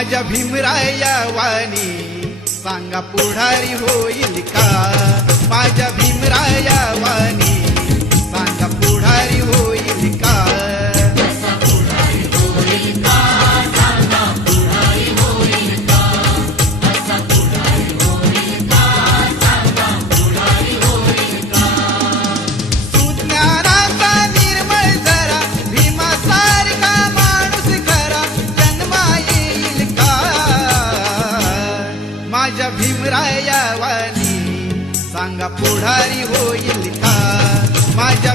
माझ्या भीमराया वाणी सांगा पुढारी होईल का? माझ्या भीमराया वाणी सांगा पुढारी होईल का? सुज्ञानाचा निर्मळ जरा भीमासारखा माणूस खरा जन्मा येईल का? माझ्या भीमराया वाणी सांगा पुढारी होईल का? माझ्या